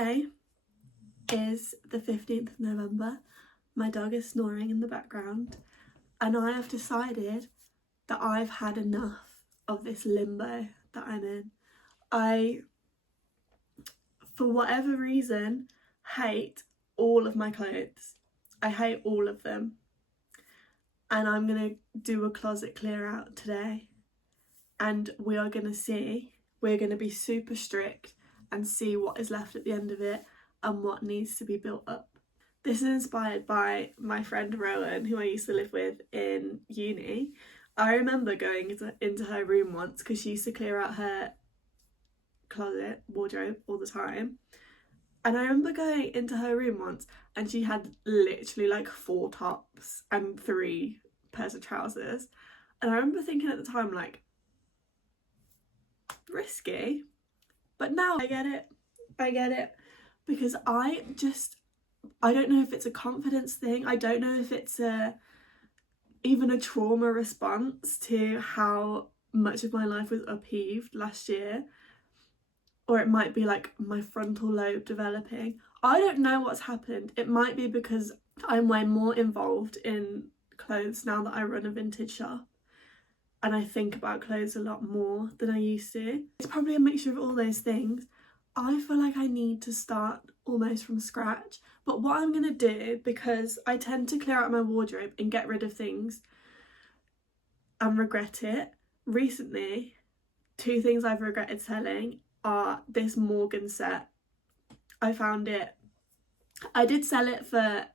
Today is the 15th of November. My dog is snoring in the background and I have decided that I've had enough of this limbo that I'm in. I, for whatever reason, hate all of my clothes. I hate all of them. And I'm going to do a closet clear out today. And we are going to see, we're going to be super strict and see what is left at the end of it and what needs to be built up. This is inspired by my friend Rowan, who I used to live with in uni. I remember going into her room once because she used to clear out her closet, wardrobe all the time. And I remember going into her room once and she had literally like 4 tops and 3 pairs of trousers. And I remember thinking at the time, like, risky. But now I get it. Because I don't know if it's a confidence thing. I don't know if it's even a trauma response to how much of my life was upheaved last year. Or it might be like my frontal lobe developing. I don't know what's happened. It might be because I'm way more involved in clothes now that I run a vintage shop. And I think about clothes a lot more than I used to. It's probably a mixture of all those things. I feel like I need to start almost from scratch. But what I'm going to do, because I tend to clear out my wardrobe and get rid of things and regret it. Recently, 2 things I've regretted selling are this Morgan set. I found it. I did sell it for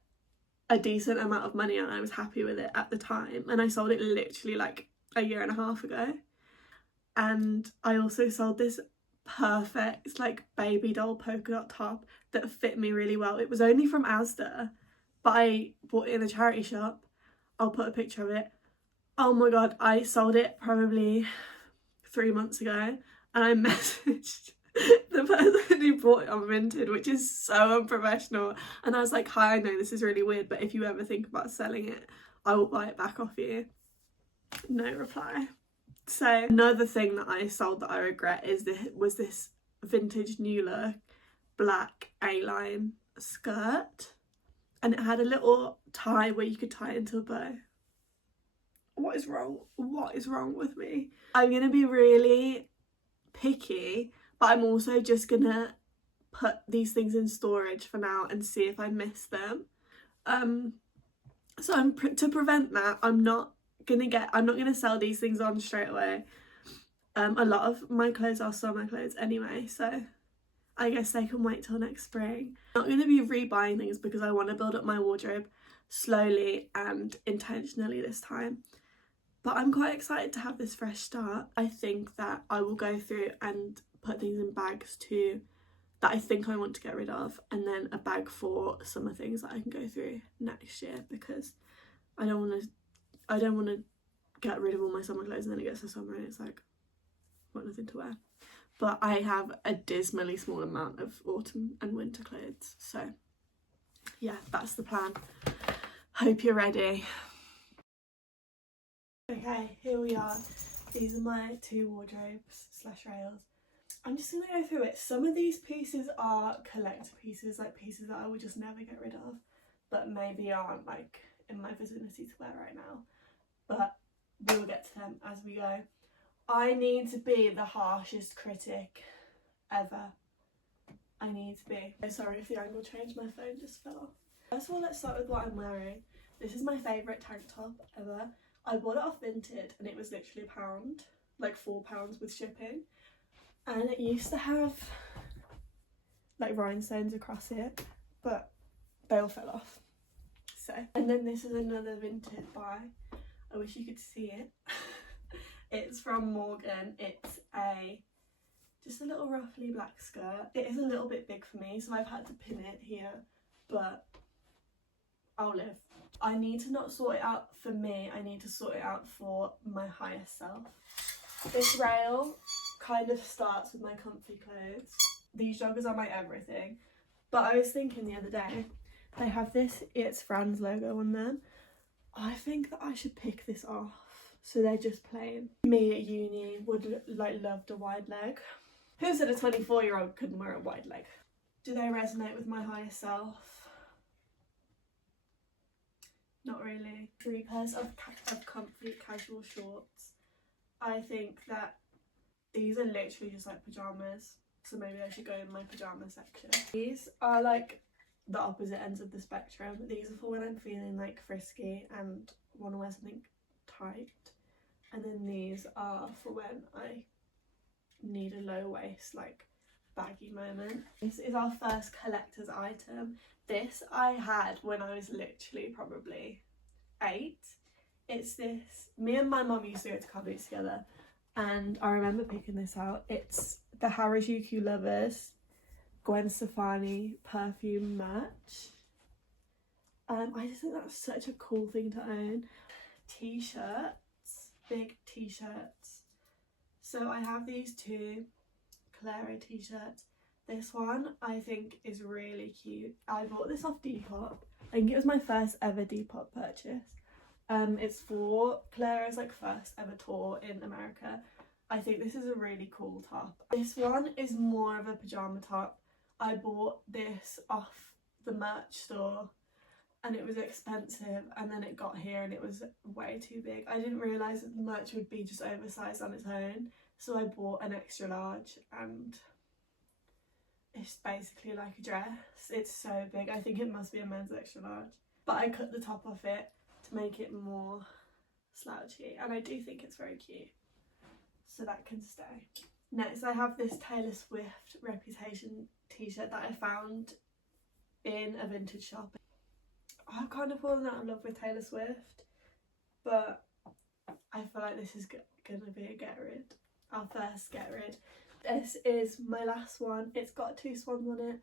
a decent amount of money and I was happy with it at the time. And I sold it literally like a year and a half ago. And I also sold this perfect like baby doll polka dot top that fit me really well. It was only from Asda, but I bought it in a charity shop. I'll put a picture of it. Oh my god, I sold it probably 3 months ago and I messaged the person who bought it on Vinted, which is so unprofessional, and I was like, hi, I know this is really weird, but if you ever think about selling it, I will buy it back off you. No reply. So another thing that I sold that I regret was this vintage New Look black A-line skirt, and it had a little tie where you could tie it into a bow. What is wrong? What is wrong with me? I'm gonna be really picky, but I'm also just gonna put these things in storage for now and see if I miss them. So to prevent that, I'm not gonna sell these things on straight away. A lot of my clothes are summer clothes anyway, so I guess they can wait till next spring. I'm not gonna be rebuying things because I want to build up my wardrobe slowly and intentionally this time. But I'm quite excited to have this fresh start. I think that I will go through and put things in bags too that I think I want to get rid of, and then a bag for summer things that I can go through next year, because I don't want to get rid of all my summer clothes and then it gets to summer and it's like I've got nothing to wear. But I have a dismally small amount of autumn and winter clothes, so yeah, that's the plan. Hope you're ready. Okay, here we are. These are my 2 wardrobes / rails. I'm just gonna go through it. Some of these pieces are collector pieces, like pieces that I would just never get rid of, but maybe aren't like in my vicinity to wear right now. But we will get to them as we go. I need to be the harshest critic ever. I need to be. Oh, sorry if the angle changed, my phone just fell off. First of all, let's start with what I'm wearing. This is my favourite tank top ever. I bought it off Vinted and it was literally £1, like £4 with shipping. And it used to have like rhinestones across it, but they all fell off. So, and then this is another Vinted buy. I wish you could see it. It's from Morgan. It's just a little ruffly black skirt. It is a little bit big for me, so I've had to pin it here, but I'll live. I need to not sort it out for me, I need to sort it out for my higher self. This rail kind of starts with my comfy clothes. These joggers are my everything. But I was thinking the other day, they have this It's Fran's logo on them. I think that I should pick this off so they're just plain. Me at uni would like loved a wide leg. Who said a 24-year-old couldn't wear a wide leg? Do they resonate with my higher self? Not really. 3 pairs of comfy casual shorts. I think that these are literally just like pyjamas, so maybe I should go in my pyjama section. These are like the opposite ends of the spectrum. These are for when I'm feeling like frisky and want to wear something tight, and then these are for when I need a low waist like baggy moment. This is our first collector's item. This I had when I was literally probably 8. It's this, me and my mum used to go to Capris together, and I remember picking this out. It's the Harajuku Lovers Gwen Stefani perfume merch. I just think that's such a cool thing to own. T-shirts, big T-shirts. So I have these 2 Claro T-shirts. This one I think is really cute. I bought this off Depop. I think it was my first ever Depop purchase. It's for Clara's like first ever tour in America. I think this is a really cool top. This one is more of a pyjama top. I bought this off the merch store and it was expensive, and then it got here and it was way too big. I didn't realise that the merch would be just oversized on its own, so I bought an extra large, and it's basically like a dress. It's so big. I think it must be a men's extra large, but I cut the top off it to make it more slouchy, and I do think it's very cute, so that can stay. Next I have this Taylor Swift Reputation t-shirt that I found in a vintage shop. I've kind of fallen out of love with Taylor Swift, but I feel like this is gonna be a get rid. Our first get rid. This is my last one. It's got 2 swans on it.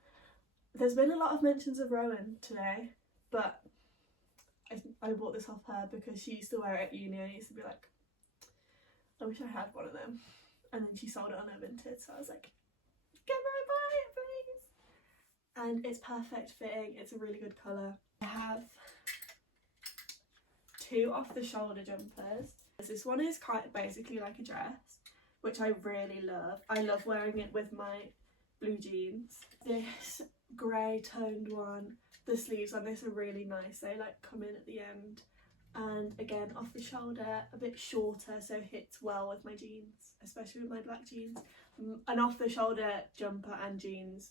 There's been a lot of mentions of Rowan today, but I bought this off her because she used to wear it at uni. I used to be like, I wish I had one of them. And then she sold it on her Vinted, so I was like, can I buy it please? And it's perfect fitting. It's a really good colour. I have 2 off the shoulder jumpers. This one is kind of basically like a dress, which I really love. I love wearing it with my blue jeans. This grey toned one, the sleeves on this are really nice. They like come in at the end, and again off the shoulder, a bit shorter, so hits well with my jeans, especially with my black jeans. An off the shoulder jumper and jeans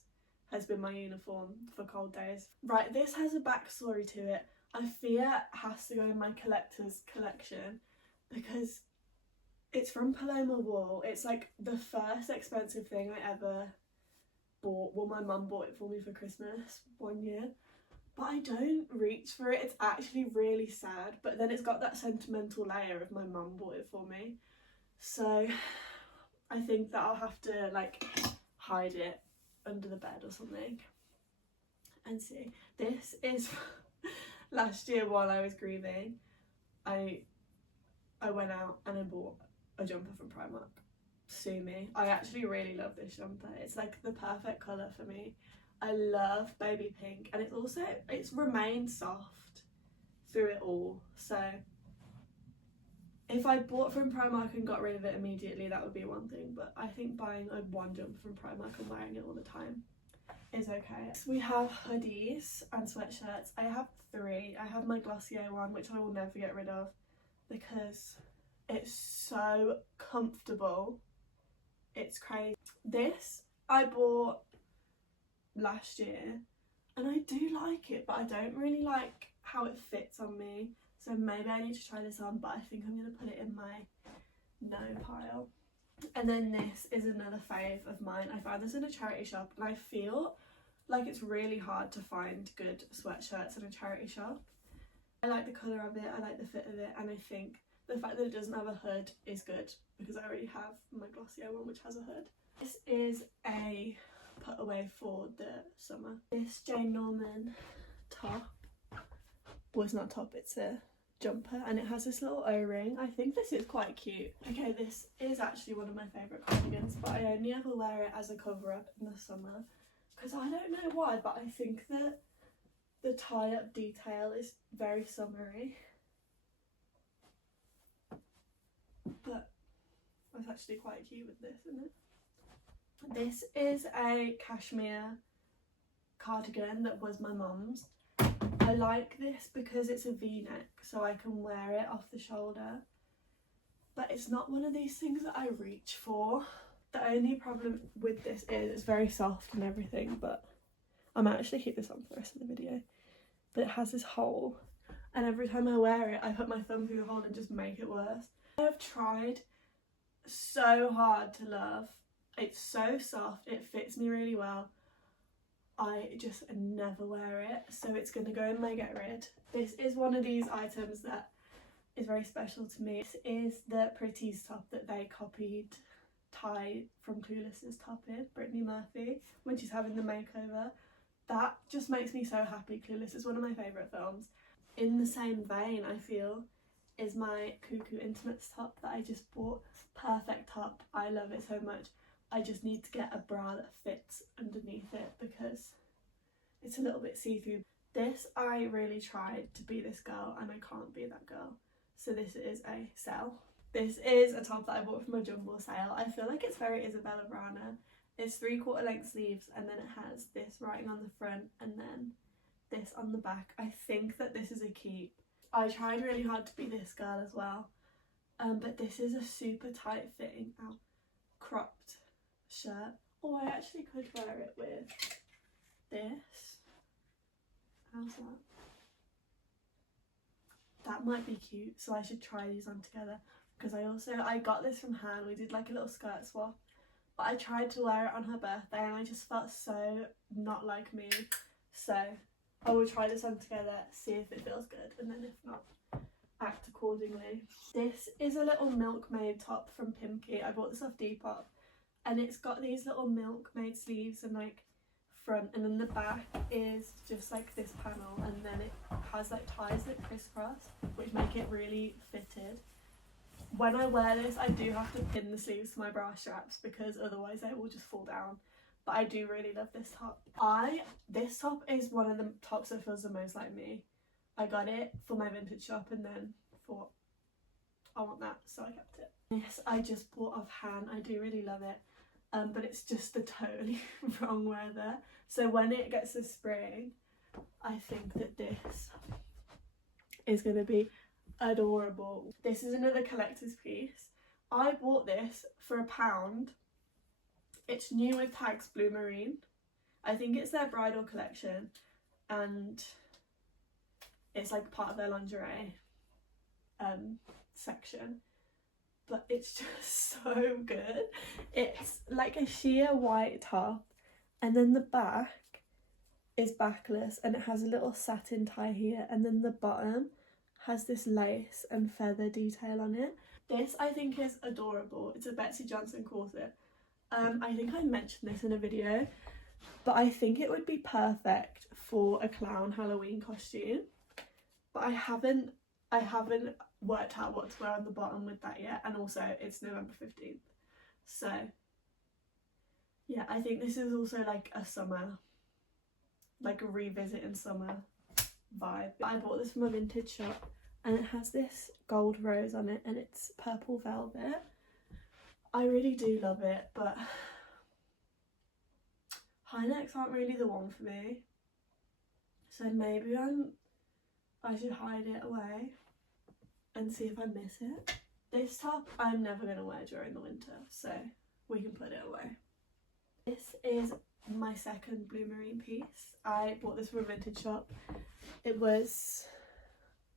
has been my uniform for cold days. Right, this has a backstory to it. I fear it has to go in my collector's collection because it's from Paloma Wool. It's like the first expensive thing I ever bought. Well, my mum bought it for me for Christmas one year, but I don't reach for it. It's actually really sad, but then it's got that sentimental layer of my mum bought it for me, so I think that I'll have to like hide it under the bed or something and see. This is last year while I was grieving, I went out and I bought a jumper from Primark. Sue me. I actually really love this jumper. It's like the perfect colour for me. I love baby pink, and it's remained soft through it all. So if I bought from Primark and got rid of it immediately, that would be one thing, but I think buying one jumper from Primark and wearing it all the time is okay. So we have hoodies and sweatshirts. I have 3. I have my Glossier one, which I will never get rid of because it's so comfortable. It's crazy. This I bought last year and I do like it, but I don't really like how it fits on me, so maybe I need to try this on, but I think I'm going to put it in my no pile. And then this is another fave of mine. I found this in a charity shop, and I feel like it's really hard to find good sweatshirts in a charity shop. I like the colour of it, I like the fit of it, and I think the fact that it doesn't have a hood is good because I already have my Glossier one which has a hood. This is a put away for the summer. This Jane Norman top, well, it's not a top, it's a jumper, and it has this little O-ring. I think this is quite cute. Okay, this is actually one of my favourite cardigans, but I only ever wear it as a cover up in the summer because I don't know why, but I think that the tie-up detail is very summery. But that's actually quite cute with this, isn't it? This is a cashmere cardigan that was my mum's. I like this because it's a v-neck, so I can wear it off the shoulder, but it's not one of these things that I reach for. The only problem with this is it's very soft and everything, but I might actually keep this on for the rest of the video. But it has this hole, and every time I wear it I put my thumb through the hole and just make it worse. I have tried so hard to love. It's so soft, it fits me really well. I just never wear it, so it's gonna go in my get rid. This is one of these items that is very special to me. This is the Pretties top that they copied Ty from Clueless's top in, Brittany Murphy, when she's having the makeover. That just makes me so happy. Clueless is one of my favourite films. In the same vein, I feel, is my Cuckoo Intimates top that I just bought. Perfect top, I love it so much. I just need to get a bra that fits underneath it because it's a little bit see-through. This, I really tried to be this girl and I can't be that girl. So this is a sell. This is a top that I bought from a jumbo sale. I feel like it's very Isabella Brana. It's 3/4 length sleeves, and then it has this writing on the front and then this on the back. I think that this is a keep. I tried really hard to be this girl as well. But this is a super tight fitting, cropped shirt. Oh, I actually could wear it with this. How's that? That might be cute, so I should try these on together, because I got this from her and we did like a little skirt swap, but I tried to wear it on her birthday and I just felt so not like me, so I will try this on together, see if it feels good, and then if not, act accordingly. This is a little milkmaid top from Pimki. I bought this off Depop, and it's got these little milkmaid sleeves and like front, and then the back is just like this panel, and then it has like ties that crisscross which make it really fitted. When I wear this I do have to pin the sleeves to my bra straps because otherwise they will just fall down, but I do really love this top. This top is one of the tops that feels the most like me. I got it for my vintage shop and then thought I want that, so I kept it. This I just bought off Han. I do really love it. But it's just the totally wrong weather. So when it gets to spring, I think that this is going to be adorable. This is another collector's piece. I bought this for £1. It's new with tags Blue Marine. I think it's their bridal collection and it's like part of their lingerie section. But it's just so good. It's like a sheer white top, and then the back is backless and it has a little satin tie here, and then the bottom has this lace and feather detail on it. This I think is adorable. It's a Betsy Johnson corset. I think I mentioned this in a video, but I think it would be perfect for a clown Halloween costume, but I haven't worked out what to wear on the bottom with that yet, and also it's November 15th, so yeah, I think this is also like a summer, like a revisit in summer vibe. I bought this from a vintage shop and it has this gold rose on it and it's purple velvet. I really do love it, but high necks aren't really the one for me, so maybe I should hide it away and see if I miss it. This top I'm never going to wear during the winter, so we can put it away. This is my second Blue Marine piece. I bought this from a vintage shop. It was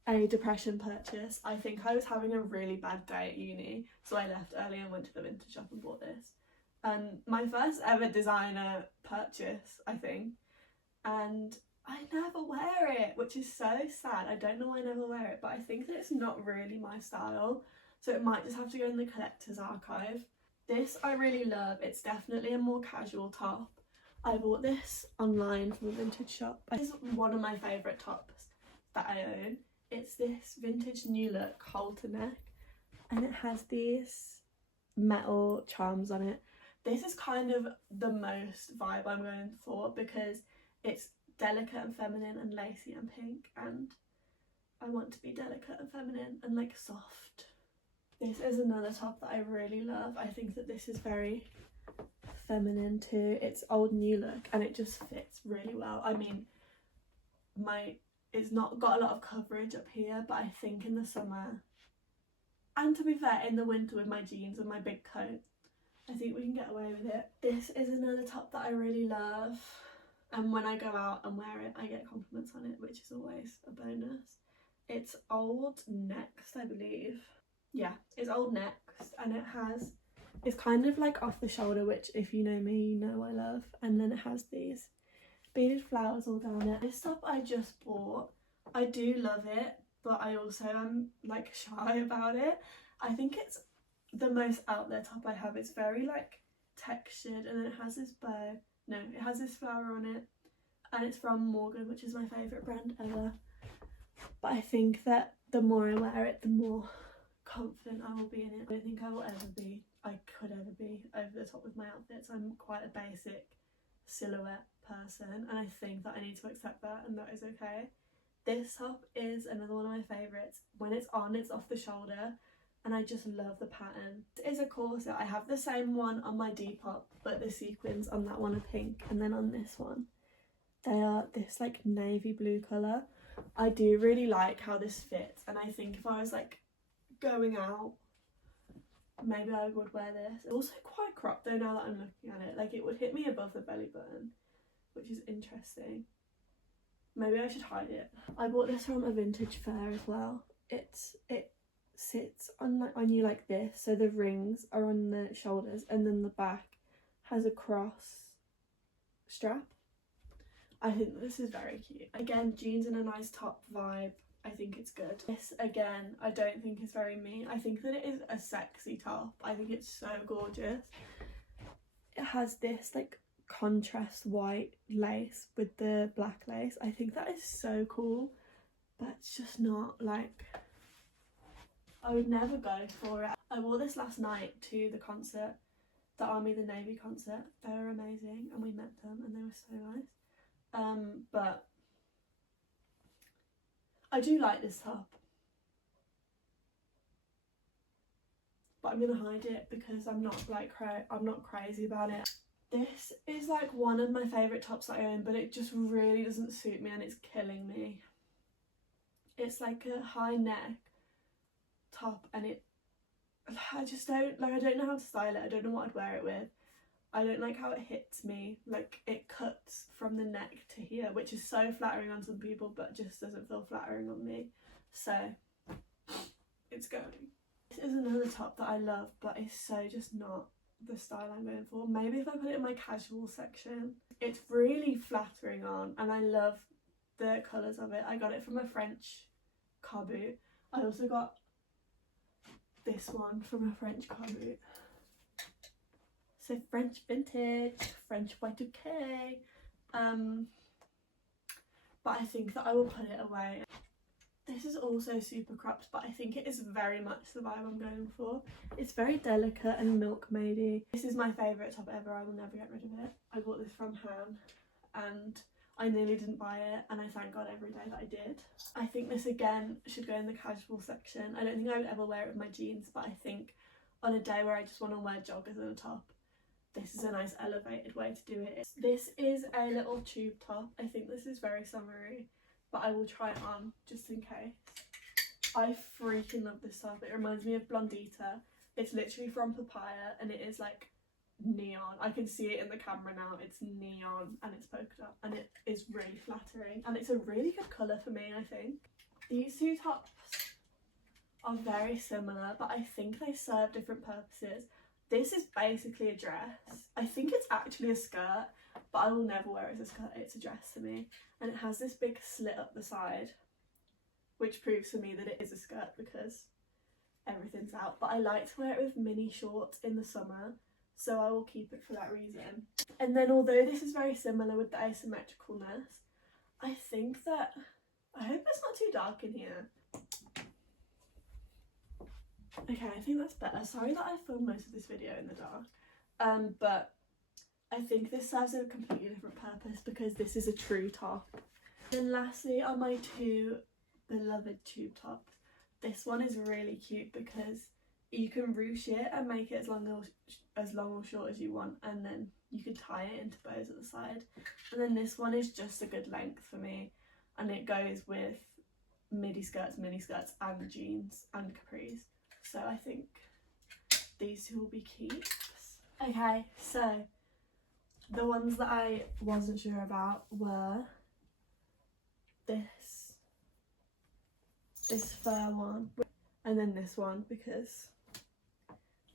a depression purchase. I think I was having a really bad day at uni, so I left early and went to the vintage shop and bought this. My first ever designer purchase, I think, and I never wear it, which is so sad. I don't know why I never wear it, but I think that it's not really my style, so it might just have to go in the collector's archive. This I really love. It's definitely a more casual top. I bought this online from a vintage shop. This is one of my favourite tops that I own. It's this vintage New Look halter neck, and it has these metal charms on it. This is kind of the most vibe I'm going for because it's delicate and feminine and lacy and pink, and I want to be delicate and feminine and like soft. This is another top that I really love. I think that this is very feminine too. It's old new look and it just fits really well. I mean, it's not got a lot of coverage up here, but I think in the summer, and to be fair, in the winter with my jeans and my big coat, I think we can get away with it. This is another top that I really love, and when I go out and wear it, I get compliments on it, which is always a bonus. It's Old Next, I believe. Yeah, it's Old Next, and it's kind of like off the shoulder, which if you know me, you know I love. And then it has these beaded flowers all down it. This top I just bought. I do love it, but I also am like shy about it. I think it's the most out there top I have. It's very like textured, and then it has this bow. No, it has this flower on it, and it's from Morgan, which is my favourite brand ever. But I think that the more I wear it, the more confident I will be in it. I don't think I could ever be over the top with my outfits. I'm quite a basic silhouette person, and I think that I need to accept that, and that is okay. This top is another one of my favourites. When it's on, it's off the shoulder, and I just love the pattern. It is a corset. I have the same one on my depop, but the sequins on that one are pink, and then on this one they are this like navy blue colour. I do really like how this fits, and I think if I was like going out, maybe I would wear this. It's also quite cropped though, now that I'm looking at it. Like, it would hit me above the belly button, which is interesting. Maybe I should hide it. I bought this from a vintage fair as well. It sits on you like this, so the rings are on the shoulders, and then the back has a cross strap. I think this is very cute. Again, jeans and a nice top vibe. I think it's good. This, again, I don't think is very me. I think that it is a sexy top. I think it's so gorgeous. It has this like contrast white lace with the black lace. I think that is so cool, but it's just not like, I would never go for it. I wore this last night to the concert, the Army the Navy concert. They were amazing, and we met them and they were so nice. But I do like this top, but I'm gonna hide it because I'm not like I'm not crazy about it. This is like one of my favourite tops that I own, but it just really doesn't suit me and it's killing me. It's like a high neck top, and I just don't like, I don't know how to style it. I don't know what I'd wear it with. I don't like how it hits me, like it cuts from the neck to here, which is so flattering on some people but just doesn't feel flattering on me, so it's going. This is another top that I love, but it's so just not the style I'm going for. Maybe if I put it in my casual section. It's really flattering on, and I love the colours of it. I got it from a French car boot. I also got this one from a French car boot. So French vintage, French Y2K. But I think that I will put it away. This is also super cropped, but I think it is very much the vibe I'm going for. It's very delicate and milkmaidey. This is my favourite top ever. I will never get rid of it. I bought this from Han, and I nearly didn't buy it, and I thank God every day that I did. I think this again should go in the casual section. I don't think I would ever wear it with my jeans, but I think on a day where I just want to wear joggers and a top, this is a nice elevated way to do it. This is a little tube top. I think this is very summery, but I will try it on just in case. I freaking love this top. It reminds me of Blondita. It's literally from Papaya, and it is like neon. I can see it in the camera now. It's neon and it's polka dot, and it is really flattering, and it's a really good colour for me, I think. These two tops are very similar, but I think they serve different purposes. This is basically a dress. I think it's actually a skirt, but I will never wear it as a skirt. It's a dress to me, and it has this big slit up the side, which proves to me that it is a skirt because everything's out. But I like to wear it with mini shorts in the summer, so I will keep it for that reason. And then although this is very similar with the asymmetricalness, I think that, I hope it's not too dark in here. Okay, I think that's better. Sorry that I filmed most of this video in the dark. But I think this serves a completely different purpose because this is a true top. And lastly are my two beloved tube tops. This one is really cute because you can ruche it and make it as long as long or short as you want, and then you could tie it into bows at the side. And then this one is just a good length for me, and it goes with midi skirts, mini skirts and jeans and capris, so I think these two will be keeps. Okay, so the ones that I wasn't sure about were this fur one, and then this one, because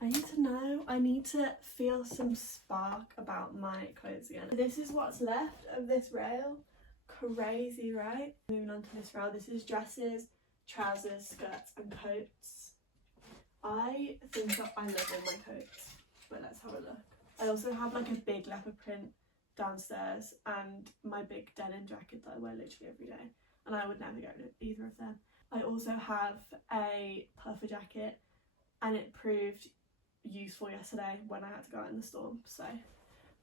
I need to know, I need to feel some spark about my clothes again. This is what's left of this rail. Crazy, right? Moving on to this rail, this is dresses, trousers, skirts and coats. I think that I love all my coats, but let's have a look. I also have like a big leopard print downstairs and my big denim jacket that I wear literally every day, and I would never get rid of either of them. I also have a puffer jacket, and it proved useful yesterday when I had to go out in the storm. So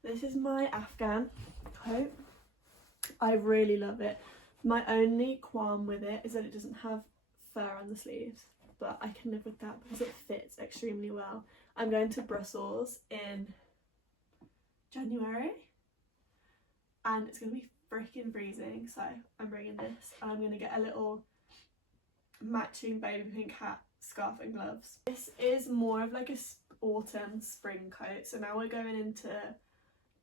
this is my Afghan coat. I really love it. My only qualm with it is that it doesn't have fur on the sleeves, but I can live with that because it fits extremely well. I'm going to Brussels in January and it's going to be freaking freezing, so I'm bringing this, and I'm going to get a little matching baby pink hat, scarf and gloves. This is more of like a autumn spring coat, so now we're going into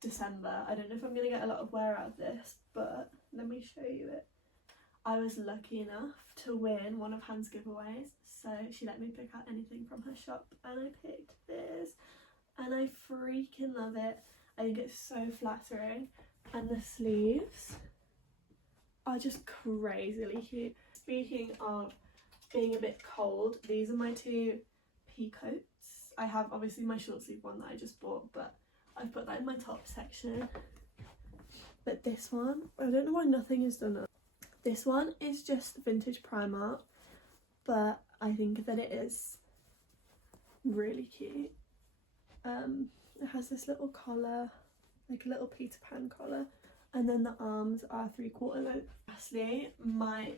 December. I don't know if I'm going to get a lot of wear out of this, but let me show you it. I was lucky enough to win one of Hannah's giveaways, so she let me pick out anything from her shop, and I picked this, and I freaking love it. I think it's so flattering, and the sleeves are just crazily cute. Speaking of being a bit cold, these are my two pea coats. I have obviously my short sleeve one that I just bought, but I've put that in my top section. But this one, I don't know why nothing is done up. This one is just vintage Primark, but I think that it is really cute. It has this little collar, like a little Peter Pan collar, and then the arms are 3/4 length. Lastly, my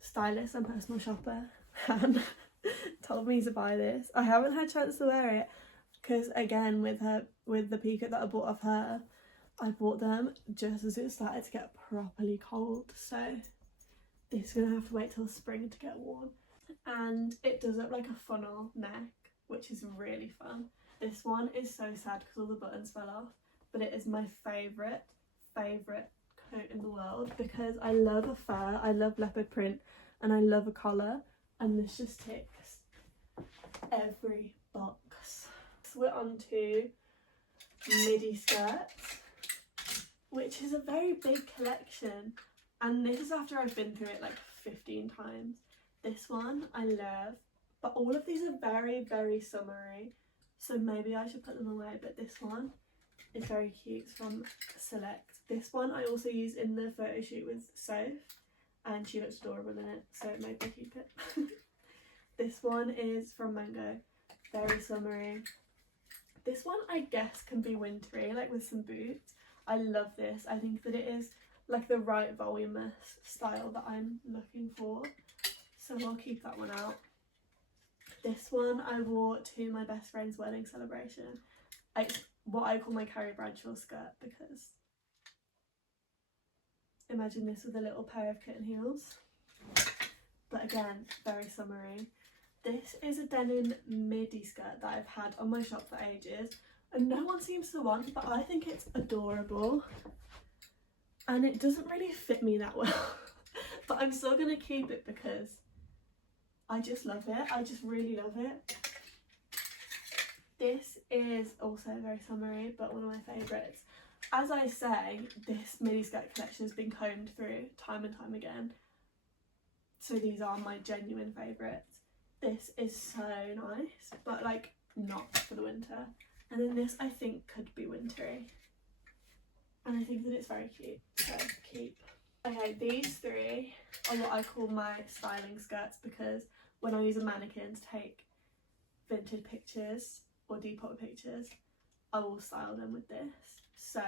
stylist and personal shopper, Han, told me to buy this. I haven't had a chance to wear it because, again, with the peacoat that I bought of her, I bought them just as it started to get properly cold, so this is gonna have to wait till spring to get worn. And it does look like a funnel neck, which is really fun. This one is so sad because all the buttons fell off, but it is my favourite coat in the world because I love a fur, I love leopard print, and I love a collar, and this just ticks every box. So we're on to midi skirts, which is a very big collection, and this is after I've been through it like 15 times. This one I love, but all of these are very summery, so maybe I should put them away, but this one is very cute. It's from Select. This one I also used in the photo shoot with Soph, and she looks adorable in it, so it made me keep it. This one is from Mango, very summery. This one I guess can be wintry, like with some boots. I love this. I think that it is like the right voluminous style that I'm looking for, so I'll keep that one out. This one I wore to my best friend's wedding celebration. It's what I call my Carrie Bradshaw skirt, because imagine this with a little pair of kitten heels, but again, very summery. This is a denim midi skirt that I've had on my shop for ages and no one seems to want, but I think it's adorable, and it doesn't really fit me that well but I'm still gonna keep it because I just love it. I just really love it. This is also very summery, but one of my favourites. As I say, this midi skirt collection has been combed through time and time again, so these are my genuine favourites. This is so nice, but like not for the winter. And then this I think could be wintry, and I think that it's very cute, so keep. Okay, these three are what I call my styling skirts, because when I use a mannequin to take vintage pictures or depop pictures, I will style them with this. So,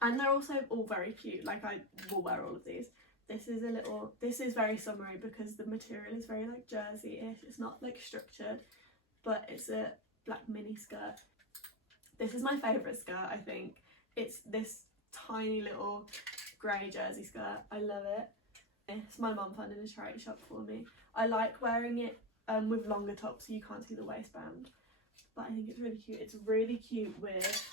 and they're also all very cute, like I will wear all of these. This is very summery because the material is very like jersey-ish. It's not like structured, but it's a black mini skirt. This is my favourite skirt, I think. It's this tiny little grey jersey skirt. I love it. It's my mum found in a charity shop for me. I like wearing it with longer tops so you can't see the waistband, but I think it's really cute. It's really cute with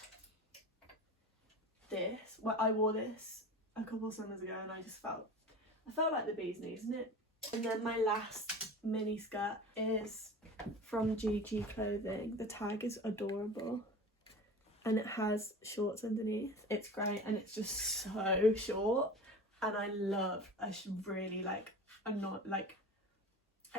this. Well, I wore this a couple of summers ago and I felt like the bee's knees, isn't it? And then my last mini skirt is from GG Clothing. The tag is adorable and it has shorts underneath. It's great and it's just so short, and I love a really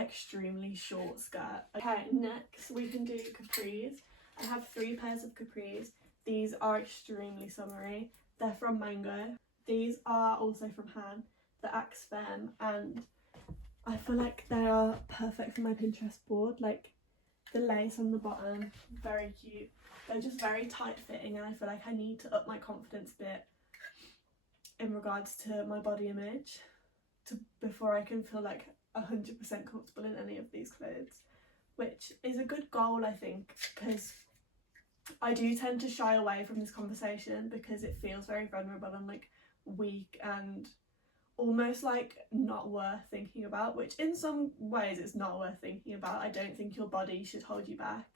extremely short skirt. Okay, next we can do capris. I have 3 pairs of capris. These are extremely summery. They're from Mango. These are also from Han. The Axe Femme, and I feel like they are perfect for my Pinterest board. Like the lace on the bottom, very cute. They're just very tight fitting, and I feel like I need to up my confidence a bit in regards to my body image before I can feel like 100% comfortable in any of these clothes, which is a good goal, I think, because I do tend to shy away from this conversation because it feels very vulnerable and like weak and almost like not worth thinking about, which in some ways it's not worth thinking about. I don't think your body should hold you back,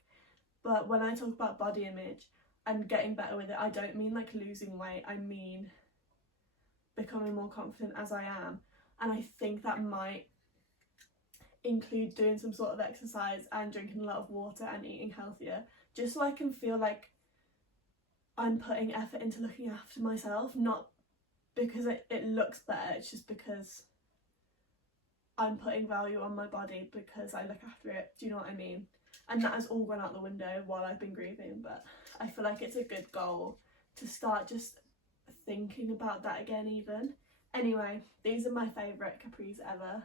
but when I talk about body image and getting better with it, I don't mean like losing weight, I mean becoming more confident as I am. And I think that might include doing some sort of exercise and drinking a lot of water and eating healthier, just so I can feel like I'm putting effort into looking after myself, not because it looks better, it's just because I'm putting value on my body because I look after it. Do you know what I mean? And that has all gone out the window while I've been grieving, but I feel like it's a good goal to start just thinking about that again even. Anyway, these are my favourite capris ever.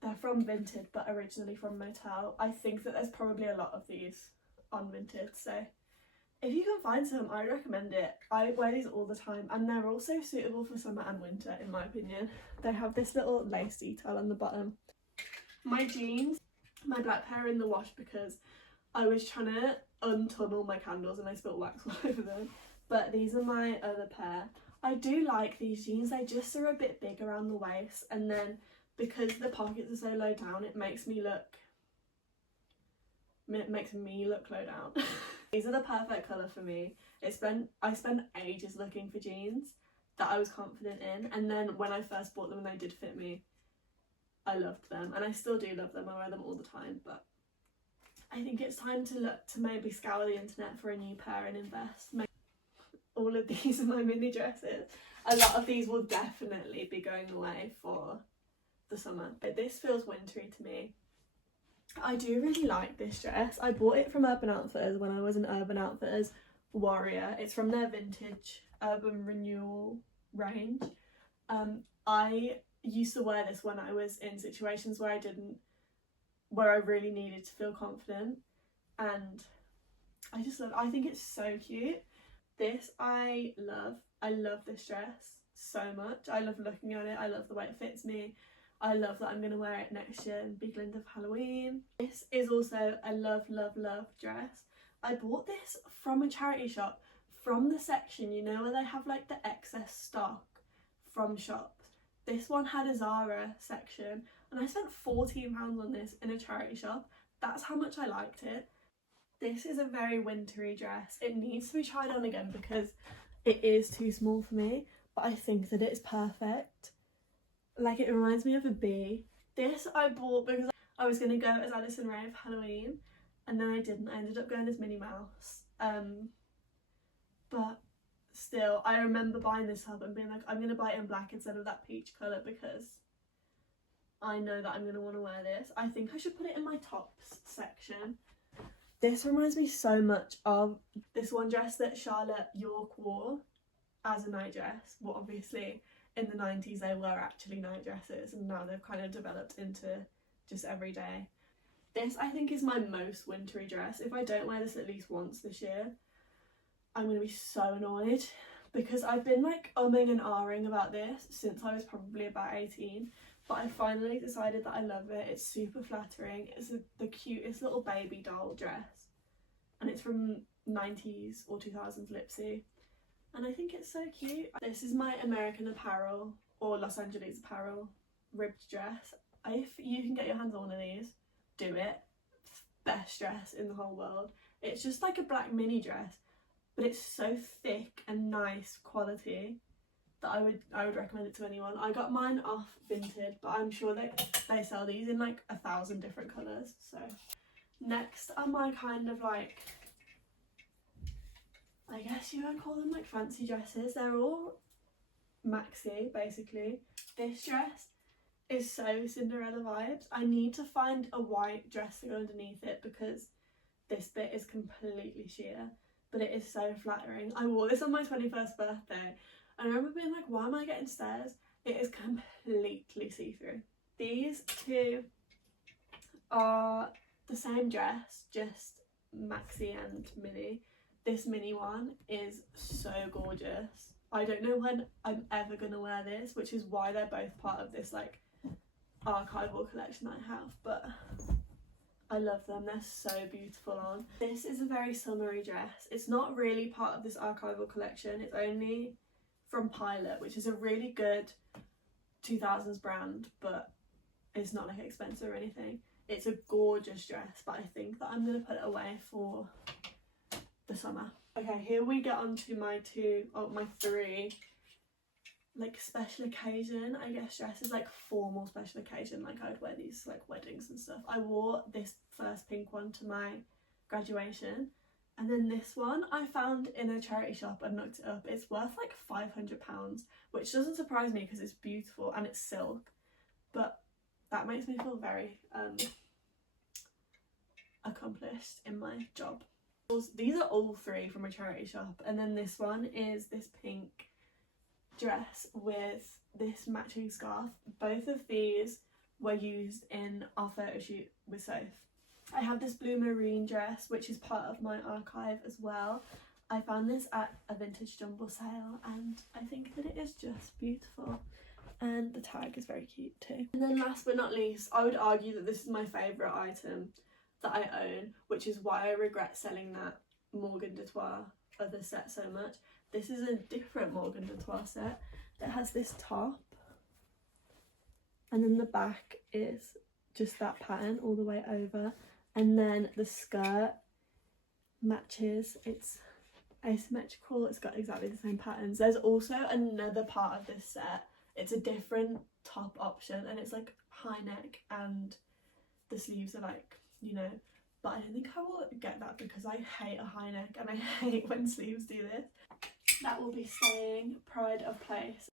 They're from Vinted but originally from Motel. I think that there's probably a lot of these on Vinted, so if you can find some, I recommend it. I wear these all the time and they're also suitable for summer and winter in my opinion. They have this little lace detail on the bottom. My jeans, my black pair are in the wash because I was trying to untunnel my candles and I spilled wax all over them. But these are my other pair. I do like these jeans, they just are a bit big around the waist, and then because the pockets are so low down it makes me look low down. These are the perfect colour for me. I spent ages looking for jeans that I was confident in, and then when I first bought them and they did fit me, I loved them, and I still do love them. I wear them all the time, but I think it's time to maybe scour the internet for a new pair and invest. All of these are my mini dresses. A lot of these will definitely be going away for the summer, but this feels wintry to me. I do really like this dress. I bought it from Urban Outfitters when I was an Urban Outfitters warrior. It's from their vintage urban renewal range. I used to wear this when I was in situations where I really needed to feel confident, and I think it's so cute. This I love this dress so much. I love looking at it, I love the way it fits me. I love that I'm going to wear it next year in Big Linda for Halloween. This is also a love dress. I bought this from a charity shop, from the section, you know, where they have like the excess stock from shops. This one had a Zara section and I spent £14 on this in a charity shop. That's how much I liked it. This is a very wintry dress. It needs to be tried on again because it is too small for me, but I think that it's perfect. Like, it reminds me of a bee. This I bought because I was going to go as Addison Rae for Halloween, and then I didn't. I ended up going as Minnie Mouse. But still, I remember buying this top and being like, I'm going to buy it in black instead of that peach colour because I know that I'm going to want to wear this. I think I should put it in my tops section. This reminds me so much of this one dress that Charlotte York wore as a night dress. Well, obviously in the 90s they were actually night dresses, and now they've kind of developed into just everyday. This I think is my most wintry dress. If I don't wear this at least once this year, I'm going to be so annoyed because I've been like umming and ahhing about this since I was probably about 18, but I finally decided that I love it. It's super flattering. It's the cutest little baby doll dress and it's from 90s or 2000s Lipsy, and I think it's so cute. This is my American Apparel or Los Angeles Apparel ribbed dress. If you can get your hands on one of these, do it. Best dress in the whole world. It's just like a black mini dress, but it's so thick and nice quality that I would recommend it to anyone. I got mine off Vinted, but I'm sure they sell these in like 1,000 different colours. So next are my kind of like, I guess you would call them like fancy dresses. They're all maxi basically. This dress is so Cinderella vibes. I need to find a white dress to go underneath it because this bit is completely sheer, but it is so flattering. I wore this on my 21st birthday. I remember being like, why am I getting stares? It is completely see-through. These two are the same dress, just maxi and mini. This mini one is so gorgeous. I don't know when I'm ever gonna wear this, which is why they're both part of this like archival collection I have, but I love them. They're so beautiful on. This is a very summery dress. It's not really part of this archival collection. It's only from Pilot, which is a really good 2000s brand, but it's not like expensive or anything. It's a gorgeous dress, but I think that I'm gonna put it away for the summer. Okay, here we get on to my three like special occasion, I guess, dresses, like formal special occasion. Like I would wear these like weddings and stuff. I wore this first pink one to my graduation, and then this one I found in a charity shop and looked it up. It's worth like £500, which doesn't surprise me because it's beautiful and it's silk, but that makes me feel very accomplished in my job. These are all three from a charity shop, and then this one is this pink dress with this matching scarf. Both of these were used in our photo shoot with Soph. I have this blue marine dress, which is part of my archive as well. I found this at a vintage jumble sale, and I think that it is just beautiful, and the tag is very cute too. And then last but not least, I would argue that this is my favourite item that I own, which is why I regret selling that Morgan de Tois other set so much. This is a different Morgan de Tois set. It has this top, and then the back is just that pattern all the way over, and then the skirt matches. It's asymmetrical, it's got exactly the same patterns. There's also another part of this set. It's a different top option, and it's like high neck and the sleeves are like, you know, but I don't think I will get that because I hate a high neck and I hate when sleeves do this. That will be staying pride of place.